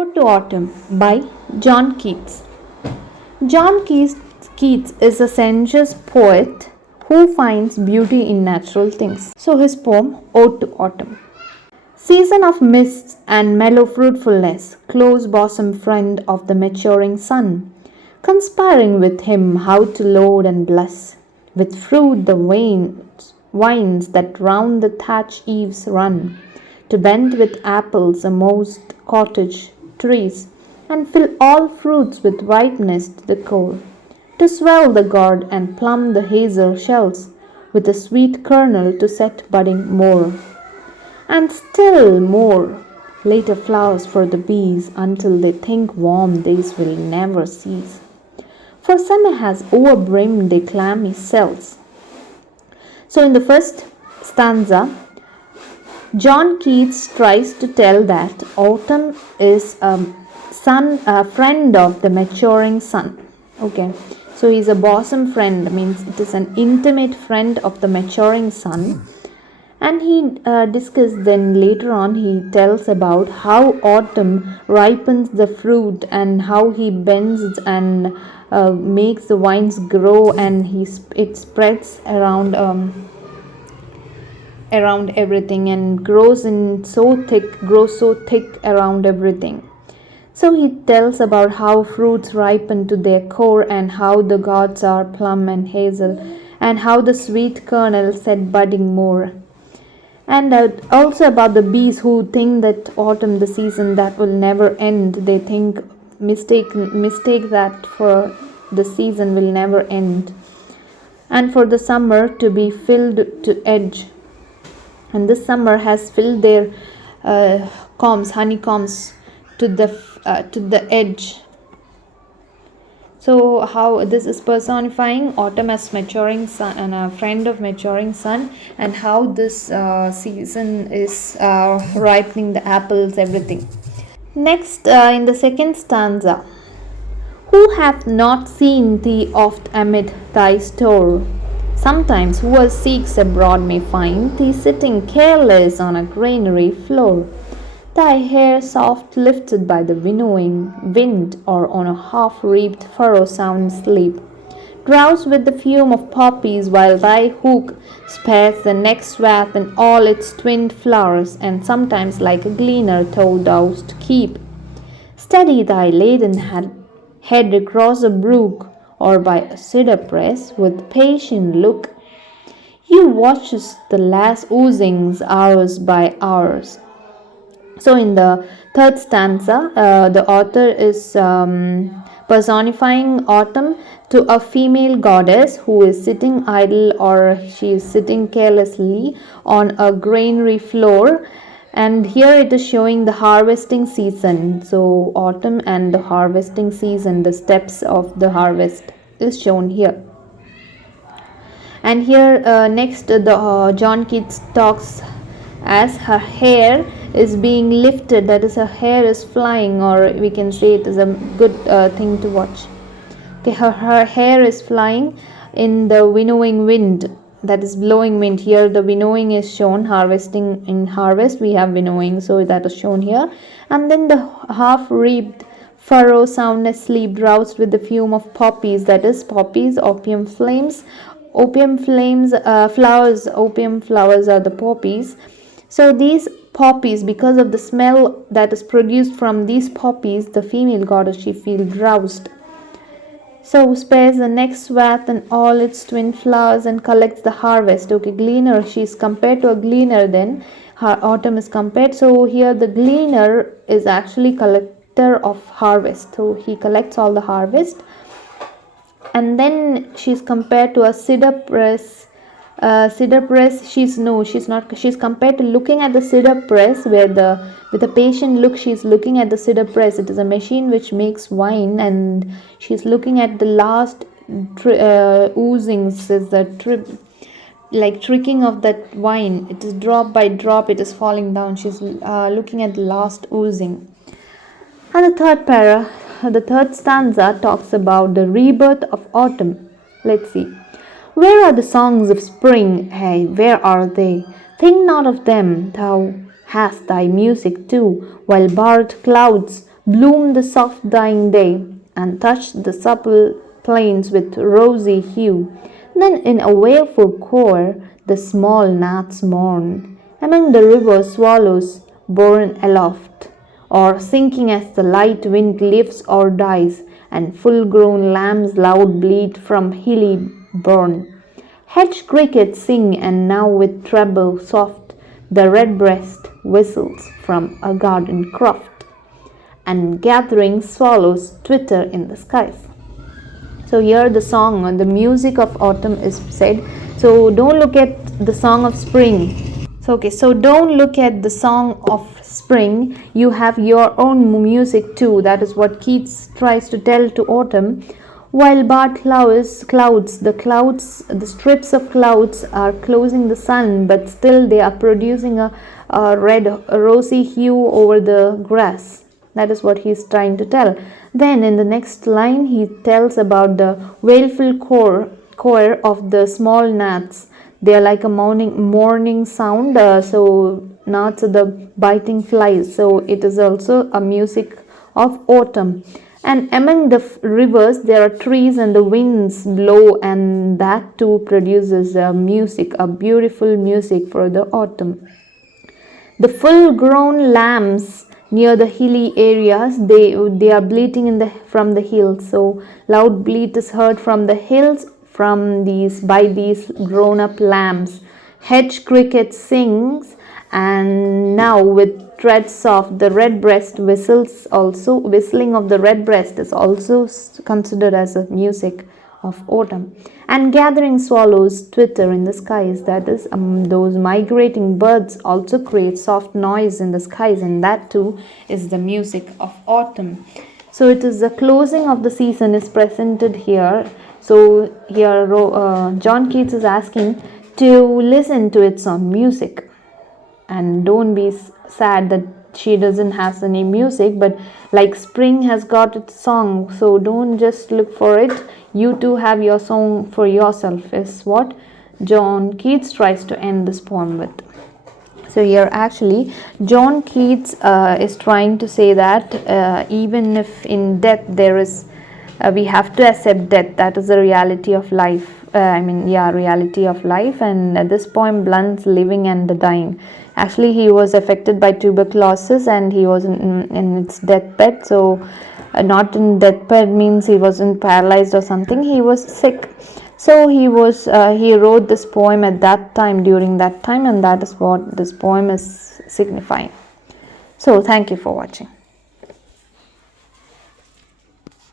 Ode to Autumn by John Keats. John Keats is a sensuous poet who finds beauty in natural things. So his poem Ode to Autumn. Season of mists and mellow fruitfulness, close bosom friend of the maturing sun, conspiring with him how to load and bless with fruit the vines that round the thatch eaves run, to bend with apples a most cottage trees, and fill all fruits with ripeness to the core, to swell the gourd and plumb the hazel shells, with a sweet kernel to set budding more, and still more later flowers for the bees, until they think warm days will never cease. For summer has overbrimmed their clammy cells. So in the first stanza, John Keats tries to tell that autumn is a friend of the maturing sun. Okay, so he's a bosom friend, means it is an intimate friend of the maturing sun. And he discussed then later on, he tells about how autumn ripens the fruit and how he bends and makes the vines grow, and it spreads around everything and grows so thick around everything. So he tells about how fruits ripen to their core, and how the gods are plum and hazel, and how the sweet kernel set budding more. And also about the bees who think that autumn, the season that will never end, they think mistake that for the season will never end, and for the summer to be filled to edge. And this summer has filled their honeycombs to the edge. So how this is personifying autumn as maturing sun and a friend of maturing sun, and how this season is ripening the apples, everything. Next, in the second stanza, who hath not seen thee oft amid thy store? Sometimes whoever seeks abroad may find thee sitting careless on a granary floor, thy hair soft lifted by the winnowing wind, or on a half-reaped furrow sound asleep. Drowse with the fume of poppies, while thy hook spares the next swath in all its twinned flowers, and sometimes like a gleaner thou dost keep. Steady thy laden head across a brook, or by a cedar press, with patient look you watches the last oozings hours by hours. So in the third stanza, the author is personifying autumn to a female goddess who is sitting idle, or she is sitting carelessly on a granary floor. And here it is showing the harvesting season. So autumn and the harvesting season, the steps of the harvest is shown here. And here next the John Keats talks as her hair is being lifted, that is, her hair is flying, or we can say it is a good thing to watch. Okay, her hair is flying in the winnowing wind, that is blowing wind. Here the winnowing is shown, harvesting, in harvest we have winnowing, so that is shown here. And then the half-reaped furrow sound asleep, drowsed with the fume of poppies, that is poppies, opium flowers, opium flowers are the poppies. So these poppies, because of the smell that is produced from these poppies, the female goddess, she feels drowsed. So spares the next swath and all its twin flowers, and collects the harvest. Okay, gleaner, she is compared to a gleaner, then her autumn is compared. So here the gleaner is actually collector of harvest. So he collects all the harvest. And then she's compared to a cedar press. She's compared to looking at the cedar press, where with a patient look she's looking at the cedar press. It is a machine which makes wine, and she's looking at the last oozings, is the like tricking of that wine. It is drop by drop, it is falling down. She's looking at the last oozing. And the third stanza talks about the rebirth of autumn. Let's see. Where are the songs of spring? Hey, where are they? Think not of them, thou hast thy music too, while barred clouds bloom the soft dying day, and touch the supple plains with rosy hue. Then in a wailful choir the small gnats mourn, among the river swallows borne aloft, or sinking as the light wind lives or dies, and full-grown lambs loud bleat from hilly bourne. Hedge crickets sing, and now with treble soft the redbreast whistles from a garden croft, and gathering swallows twitter in the skies. So here the song, the music of autumn is said. So don't look at the song of spring. So don't look at the song of spring. You have your own music too. That is what Keats tries to tell to autumn. While barred the strips of clouds are closing the sun, but still they are producing a rosy hue over the grass. That is what he is trying to tell. Then in the next line he tells about the wailful choir of the small gnats. They are like a morning sound. So gnats are the biting flies. So it is also a music of autumn. And among the rivers there are trees, and the winds blow, and that too produces music, a beautiful music for the autumn. The full-grown lambs near the hilly areas, they are bleating from the hills. So loud bleat is heard from the hills by these grown-up lambs. Hedge cricket sings, and now with treads of the redbreast whistling of the redbreast is also considered as a music of autumn. And gathering swallows twitter in the skies. That is, those migrating birds also create soft noise in the skies, and that too is the music of autumn. So it is the closing of the season is presented here. So here John Keats is asking to listen to its own music, and don't be sad that she doesn't have any music, but like spring has got its song, so don't just look for it. You too have your song for yourself, is what John Keats tries to end this poem with. So here actually John Keats is trying to say that even if in death there is we have to accept death. That is the reality of life. Reality of life. And this poem blends living and the dying. Actually, he was affected by tuberculosis, and he was in its deathbed. So, not in deathbed means he wasn't paralyzed or something. He was sick. So he wrote this poem at that time, during that time, and that is what this poem is signifying. So, thank you for watching.